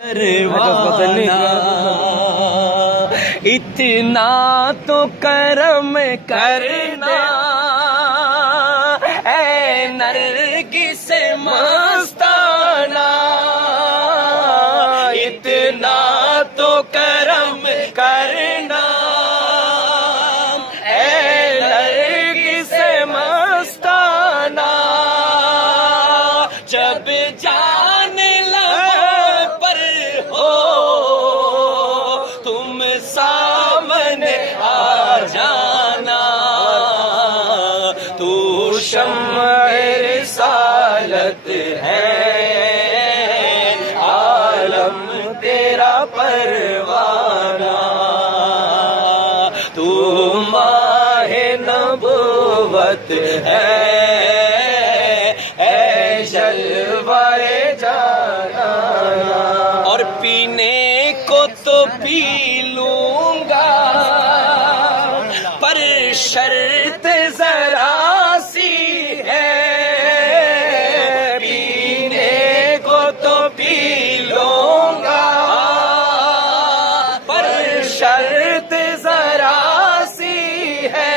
پروانہ اتنا تو کرم کرنا اے نرگس مستانہ، اتنا تو کرم کرنا اے نرگس مستانہ، جب جان لب پر ہو تم سامنے آ جانا، تو شمع رسالت ہے عالم تیرا پروانہ، تو ماہ نبوت ہے اے جلوہ جانا، اور پینے کو تو پی لوں گا پر شرط ذرا سی ہے، پینے کو تو پی لوں گا پر شرط ذرا سی ہے،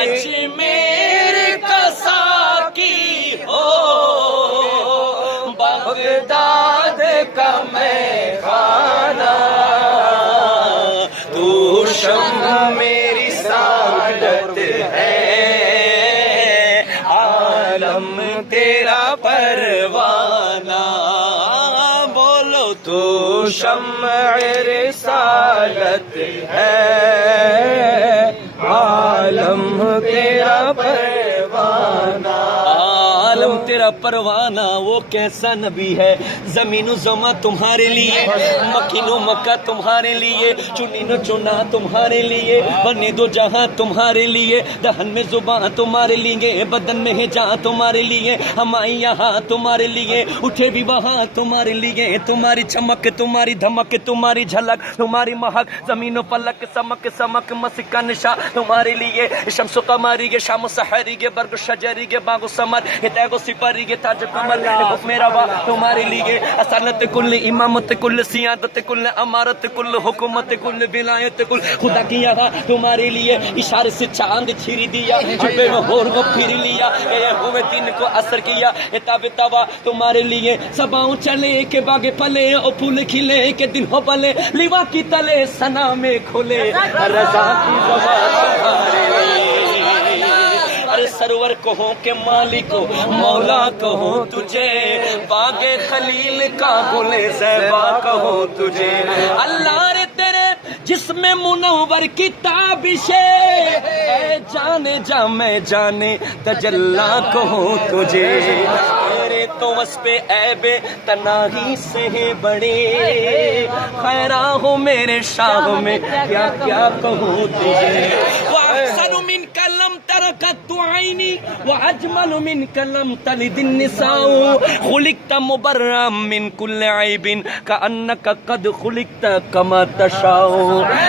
اجمیر کا ساقی ہو بغداد کا میں خانہ، تو شمع میری سعادت ہے عالم تیرا پروانہ، بولو تو شمع رسالت ہے عالم تیرا پروانہ، عالم تیرا پروانہ وہ کیسا نبی ہے، زمین و زماں تمہارے لیے، مکین و مکہ تمہارے لیے، چنین و چنا تمہارے لیے، بنے دو جہاں تمہارے لیے، دہن میں زباں تمہارے لیے، بدن میں ہے جہاں تمہارے لیے، ہم آئیں یہاں تمہارے لیے، اٹھے بھی وہاں تمہارے لیے، تمہاری چمک تمہاری دھمک تمہاری جھلک تمہاری مہک، زمین و فلک سمک سمک مسک کا نشاں تمہارے لیے، شمس و قمری کے شام و سحری کے برگ و شجری کے باغ و ثمر، ہدایت و سپری کے تاج کمل، حکم روا تمہارے لیے، اصالت کل امامت کل سیادت کل امارت کل حکومت کل ولایت کل، خدا کی یہاں تمہارے لیے، اشارے سے چاند چھری دیا، چھپے میں ہور کو پھر لیا، اے ہوئے دن کو اثر کیا، اتاب توا تمہارے لیے، سباؤں چلے کہ باغ پلے اور پھول کھلے کہ دن ہو بلے، لیوا کی تلے سنا میں کھلے، رضا کی زبان تمہارے لیے، ارے سرور کہوں کہ مالک مولا کہوں تجھے، باغ خلیل کا گل زیبا کہوں تجھے، اللہ رے تیرے جسم منور کی تابشیں، اے جانے جا میں جانے تجلا کہوں تجھے، تیرے تو وصف عیب تناہی سے ہے بڑے، خیراں ہو میرے شاہ میں کیا کیا کہوں تجھے، وَأَحْسَنُ مِنْكَ لَمْ تَرَ قَطُّ عَيْنِي وَأَجْمَلُ مِنْكَ لَمْ تَلِدِ النِّسَاءُ، خُلِقْتَ مُبَرًّا مِنْ كُلِّ عَيْبٍ كَأَنَّكَ قَدْ خُلِقْتَ كَمَا تَشَاءُ،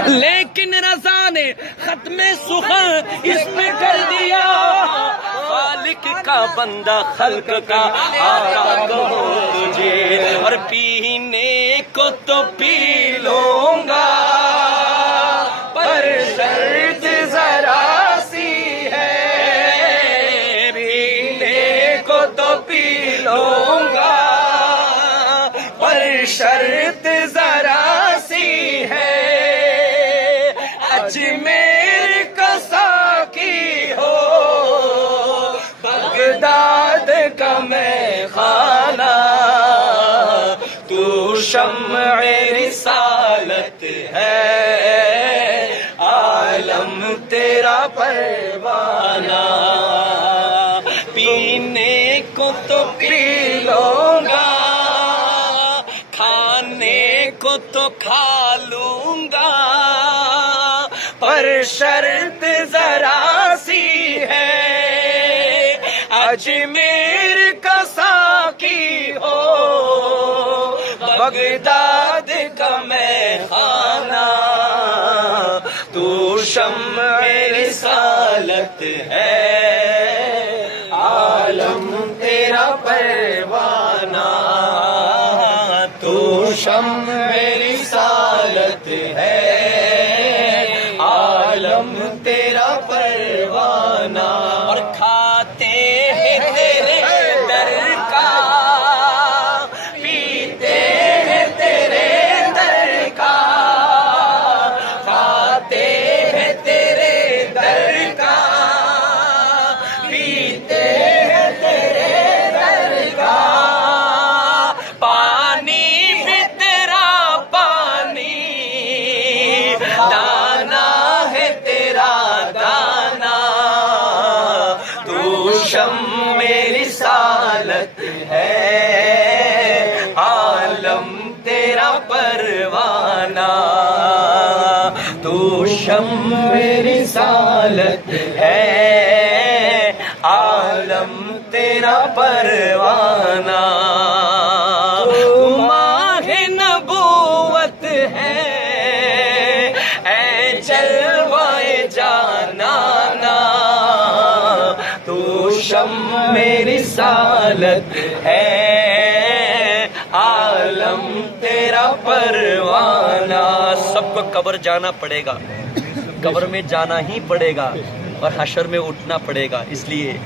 لیکن رضا نے ختم سخن اس میں کر دیا، خالق کا بندہ خلق کا آقا کہوں تجھے، اور پینے کو تو پی لوں گا پر شرط ذرا سی ہے، پینے کو تو پی لوں گا پر شرط ذرا سی ہے، اجمیر کا ساقی ہو بغداد کا میں خانہ، تو شمع رسالت ہے عالم تیرا پروانہ، پینے کو تو پی لوں گا کھانے کو تو کھا لوں گا پر شرط ذرا سی ہے، اجمیر کا ساقی ہو بغداد کا میں خانہ، تو شمع رسالت ہے عالم تیرا پروانہ، شمع رسالت ہے، عالم تیرا پروانہ، اور کھاتے ہیں تیرے در کا، پیتے ہیں تیرے در کا، کھاتے ہیں تیرے در کا، پیتے ہیں تیرے در کا، پانی بھی تیرا پانی، دانا ہے تیرا دانا، تو شمع رسالت ہے، عالم تیرا پروانہ، تو شمع رسالت ہے، عالم تیرا پروانہ، تو ماہ نبوت ہے، اے جلوائے جانانا، تو شمع رسالت ہے، عالم تیرا پروانہ۔ سب کو قبر جانا پڑے گا، قبر میں جانا ہی پڑے گا، اور حشر میں اٹھنا پڑے گا، اس لیے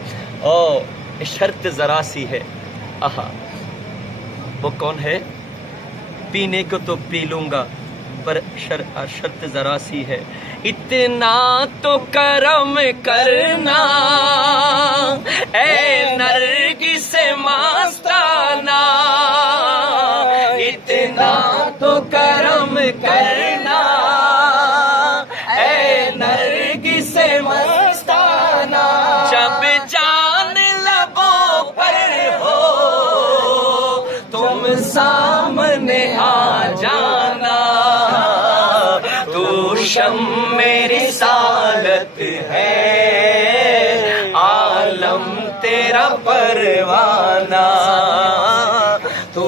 شرط ذرا سی ہے۔ آہا، وہ کون ہے؟ پینے کو تو پی لوں گا، پر شرط ذرا سی ہے، اتنا تو کرم کرنا اے نرگس مستانہ، اتنا تو کرم کرنا اے نرگس مستانہ، جب جان لبوں پر ہو تم سامنے آ جانا، تو شمع رسالت ہے، عالم تیرا پروانہ، تو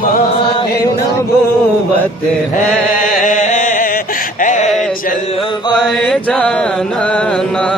ماہ نبوت ہے، اے جلوہ جانانا۔